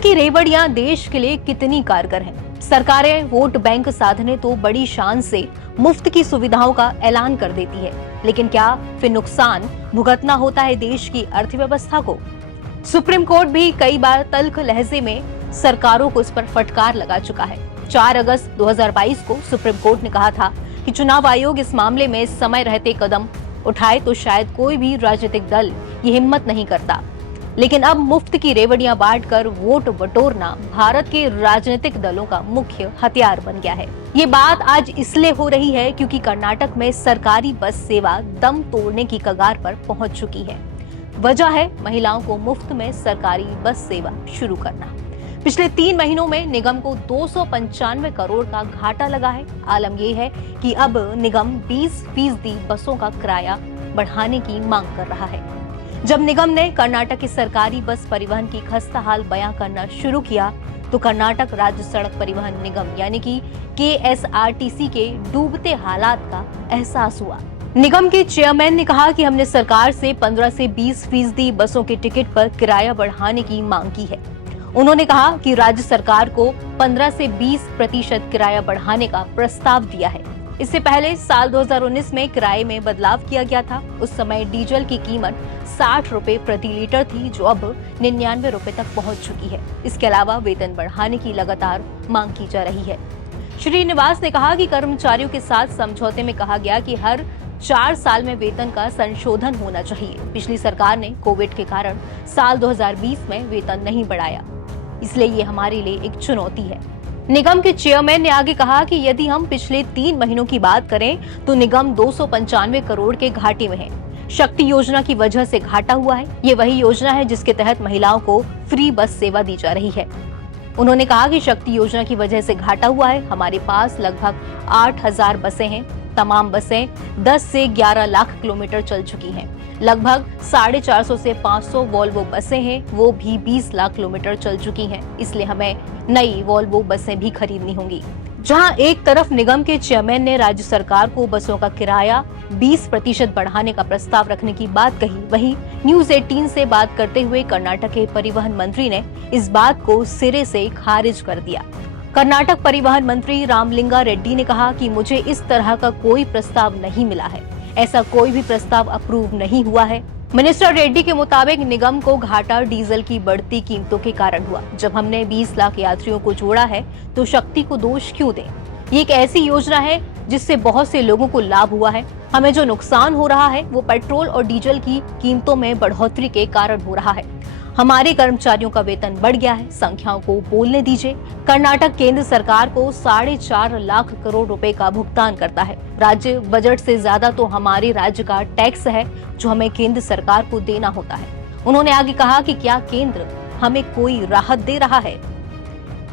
की रेवड़ियां देश के लिए कितनी कारगर हैं? सरकारें वोट बैंक साधने तो बड़ी शान से मुफ्त की सुविधाओं का ऐलान कर देती है, लेकिन क्या फिर नुकसान भुगतना होता है देश की अर्थव्यवस्था को? सुप्रीम कोर्ट भी कई बार तल्ख लहजे में सरकारों को इस पर फटकार लगा चुका है। 4 अगस्त 2022 को सुप्रीम कोर्ट ने कहा था कि चुनाव आयोग इस मामले में समय रहते कदम उठाए तो शायद कोई भी राजनीतिक दल ये हिम्मत नहीं करता। लेकिन अब मुफ्त की रेवड़ियां बांटकर वोट बटोरना भारत के राजनीतिक दलों का मुख्य हथियार बन गया है। ये बात आज इसलिए हो रही है क्योंकि कर्नाटक में सरकारी बस सेवा दम तोड़ने की कगार पर पहुंच चुकी है। वजह है महिलाओं को मुफ्त में सरकारी बस सेवा शुरू करना। पिछले 3 महीनों में निगम को 295 करोड़ का घाटा लगा है। आलम यह है कि अब निगम 20% बसों का किराया बढ़ाने की मांग कर रहा है। जब निगम ने कर्नाटक की सरकारी बस परिवहन की खस्ताहाल बयां करना शुरू किया तो कर्नाटक राज्य सड़क परिवहन निगम यानी कि KSRTC के डूबते हालात का एहसास हुआ। निगम के चेयरमैन ने कहा कि हमने सरकार से 15 से 20% बसों के टिकट पर किराया बढ़ाने की मांग की है। उन्होंने कहा कि राज्य सरकार को 15 से 20% किराया बढ़ाने का प्रस्ताव दिया है। इससे पहले साल 2019 में किराए में बदलाव किया गया था। उस समय डीजल की कीमत 60 रुपए प्रति लीटर थी, जो अब 99 रुपए तक पहुंच चुकी है। इसके अलावा वेतन बढ़ाने की लगातार मांग की जा रही है। श्रीनिवास ने कहा कि कर्मचारियों के साथ समझौते में कहा गया कि हर 4 साल में वेतन का संशोधन होना चाहिए। पिछली सरकार ने कोविड के कारण साल 2020 में वेतन नहीं बढ़ाया, इसलिए ये हमारे लिए एक चुनौती है। निगम के चेयरमैन ने आगे कहा कि यदि हम पिछले 3 महीनों की बात करें तो निगम 295 करोड़ के घाटे में है। शक्ति योजना की वजह से घाटा हुआ है। ये वही योजना है जिसके तहत महिलाओं को फ्री बस सेवा दी जा रही है। उन्होंने कहा कि शक्ति योजना की वजह से घाटा हुआ है। हमारे पास लगभग 8000 बसें हैं। तमाम बसें 10 से 11 लाख किलोमीटर चल चुकी हैं। लगभग 450 से 500 वोल्वो बसें हैं, वो भी 20 लाख किलोमीटर चल चुकी हैं। इसलिए हमें नई वोल्वो बसें भी खरीदनी होंगी। जहां एक तरफ निगम के चेयरमैन ने राज्य सरकार को बसों का किराया 20% बढ़ाने का प्रस्ताव रखने की बात कही, वहीं न्यूज 18 से बात करते हुए कर्नाटक के परिवहन मंत्री ने इस बात को सिरे से खारिज कर दिया। कर्नाटक परिवहन मंत्री रामलिंगा रेड्डी ने कहा कि मुझे इस तरह का कोई प्रस्ताव नहीं मिला है। ऐसा कोई भी प्रस्ताव अप्रूव नहीं हुआ है। मिनिस्टर रेड्डी के मुताबिक निगम को घाटा डीजल की बढ़ती कीमतों के कारण हुआ। जब हमने 20 लाख यात्रियों को जोड़ा है तो शक्ति को दोष क्यों दें? ये एक ऐसी योजना है जिससे बहुत से लोगों को लाभ हुआ है। हमें जो नुकसान हो रहा है वो पेट्रोल और डीजल की कीमतों में बढ़ोतरी के कारण हो रहा है। हमारे कर्मचारियों का वेतन बढ़ गया है। संख्याओं को बोलने दीजिए। कर्नाटक केंद्र सरकार को 4.5 लाख करोड़ रुपए का भुगतान करता है। राज्य बजट से ज्यादा तो हमारे राज्य का टैक्स है जो हमें केंद्र सरकार को देना होता है। उन्होंने आगे कहा कि क्या केंद्र हमें कोई राहत दे रहा है?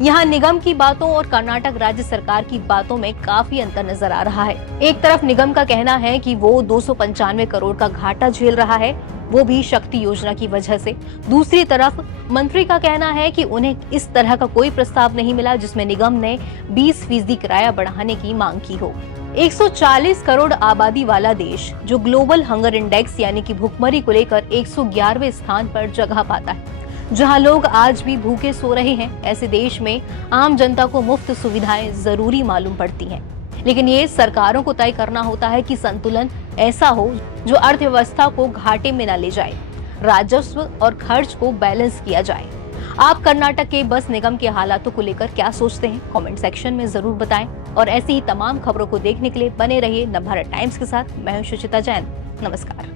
यहाँ निगम की बातों और कर्नाटक राज्य सरकार की बातों में काफी अंतर नजर आ रहा है। एक तरफ निगम का कहना है कि वो 295 करोड़ का घाटा झेल रहा है, वो भी शक्ति योजना की वजह से। दूसरी तरफ मंत्री का कहना है कि उन्हें इस तरह का कोई प्रस्ताव नहीं मिला जिसमें निगम ने 20% किराया बढ़ाने की मांग की हो। 140 करोड़ आबादी वाला देश जो ग्लोबल हंगर इंडेक्स यानी कि भूखमरी को लेकर 111वें स्थान पर जगह पाता है, जहां लोग आज भी भूखे सो रहे हैं, ऐसे देश में आम जनता को मुफ्त सुविधाएं जरूरी मालूम पड़ती हैं। लेकिन ये सरकारों को तय करना होता है कि संतुलन ऐसा हो जो अर्थव्यवस्था को घाटे में न ले जाए, राजस्व और खर्च को बैलेंस किया जाए। आप कर्नाटक के बस निगम के हालातों को लेकर क्या सोचते हैं? कमेंट सेक्शन में जरूर बताएं और ऐसी ही तमाम खबरों को देखने के लिए बने रहिए नवभारत टाइम्स के साथ। मैं हूं सुचिता जैन। नमस्कार।